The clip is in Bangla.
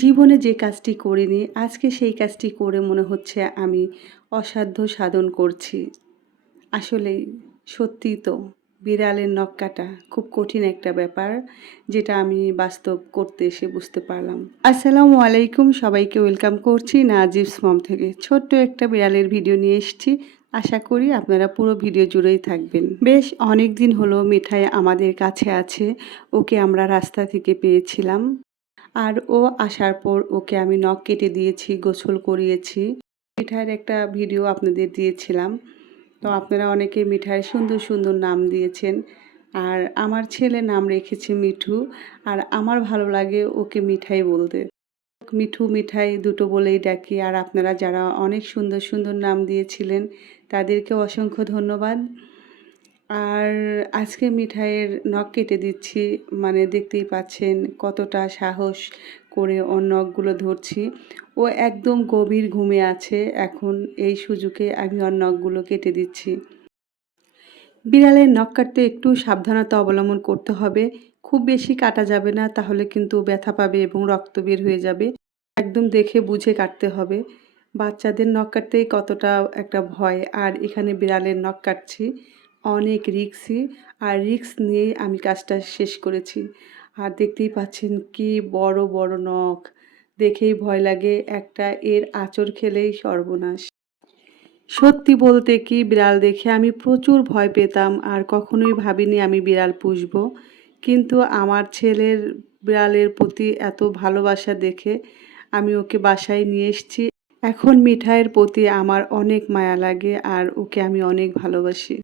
জীবনে যে কাজটি করিনি, আজকে সেই কাজটি করে মনে হচ্ছে আমি অসাধ্য সাধন করছি। আসলেই সত্যিই তো বিড়ালের নখ কাটা খুব কঠিন একটা ব্যাপার, যেটা আমি বাস্তব করতে এসে বুঝতে পারলাম। আসসালামু আলাইকুম, সবাইকে ওয়েলকাম করছি নাজিবস মম থেকে। ছোট্ট একটা বিড়ালের ভিডিও নিয়ে এসেছি। আশা করি আপনারা পুরো ভিডিও জুড়েই থাকবেন। বেশ অনেক দিন হলো মিঠাই আমাদের কাছে আছে, ওকে আমরা রাস্তা থেকে পেয়েছিলাম। আর ও আসার পর ওকে আমি নখ কেটে দিয়েছি, গোসল করিয়েছি। মিঠাইয়ের একটা ভিডিও আপনাদের দিয়েছিলাম। তো আপনারা অনেকে মিঠাইয়ের সুন্দর সুন্দর নাম দিয়েছেন। আর আমার ছেলে নাম রেখেছে মিঠু। আর আমার ভালো লাগে ওকে মিঠাই বলতে। মিঠু, মিঠাই দুটো বলেই ডাকি। আর আপনারা যারা অনেক সুন্দর সুন্দর নাম দিয়েছিলেন, তাদেরকে অসংখ্য ধন্যবাদ। আর আজকে মিঠাইয়ের নখ কেটে দিচ্ছি মানে দেখতেই পাচ্ছেন কতটা সাহস করে ওর নখগুলো ধরছি। ও একদম গভীর ঘুমে আছে, এখন এই সুযোগে আমি ওর নখগুলো কেটে দিচ্ছি। বিড়ালের নখ কাটতে একটু সাবধানতা অবলম্বন করতে হবে। খুব বেশি কাটা যাবে না, তাহলে কিন্তু ব্যথা পাবে এবং রক্ত বের হয়ে যাবে। একদম দেখে বুঝে কাটতে হবে। বাচ্চাদের নখ কাটতেই কতটা একটা ভয়। আর এখানে বিড়ালের নখ কাটছি অনেক রিক্সি আর রিক্স নিয়েই আমি কাজটা শেষ করেছি। আর দেখতেই পাচ্ছেন কি বড় বড় নখ। দেখেই ভয় লাগে, একটা এর আঁচড় খেলেই সর্বনাশ। সত্যি বলতে কি বিড়াল দেখে আমি প্রচুর ভয় পেতাম, আর কখনোই ভাবিনি আমি বিড়াল পুষবো। কিন্তু আমার ছেলের বিড়ালের প্রতি এত ভালোবাসা দেখে আমি ওকে বাসায় নিয়ে এসেছি। এখন মিঠাইয়ের প্রতি আমার অনেক মায়া লাগে, আর ওকে আমি অনেক ভালোবাসি।